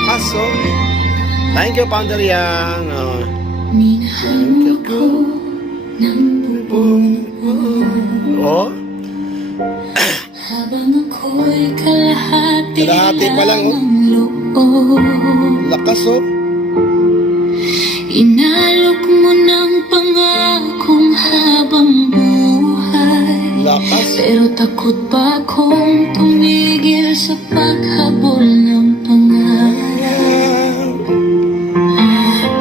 lakas, oh. Thank you, Founder Yang. Oh. Minahal mo ko ng buong Oh, habang ako'y kalahati pa lang, oh. ng loob. Lakas, oh. Inalok mo ng pangakong habang buhay. Lakas. Pero takot pa akong tumigil sa paghabol ng pangarap.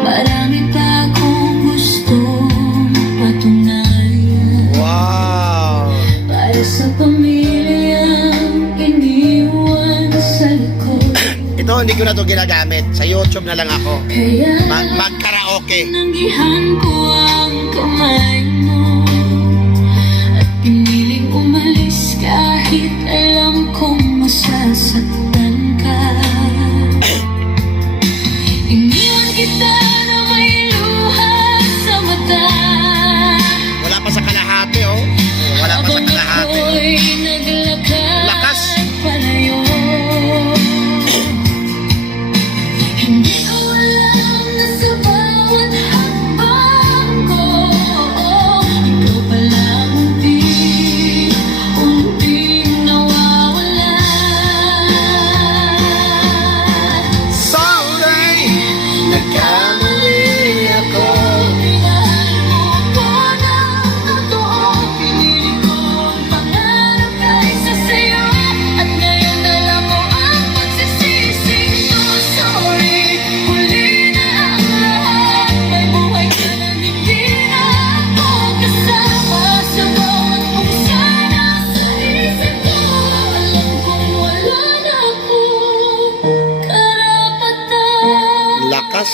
Marami pa akong gustong patunayan. Wow. Para sa pamilyang iniwan sa likod. Ito, hindi ko na to ginagamit. Sa YouTube na lang ako. Kaya Mag-karaoke. nanggihan ko ang kamay mo at piniling umalis kahit alam kong masasaktan ka. Iniwan kita na may luha sa mata. Wala pa sa kalahati, oh. Wala pa sa kalahati. Habang ako'y naglakad Lakas. palayo. Hindi ko alam na sa bawat hakbang ko, ikaw pala unting nawawala. Sorry, nagkamali ako. Minahal mo ko ng totoo. Pinili ko ang pangarap kaysa sa'yo. At ngayon dala mo ang pagsisisi mo. Sorry, huli na ang lahat. May buhay ka na hindi na ako kasama. Sa bawat buksa na sa isip ko, alam kong wala na akong karapatan. Lakas.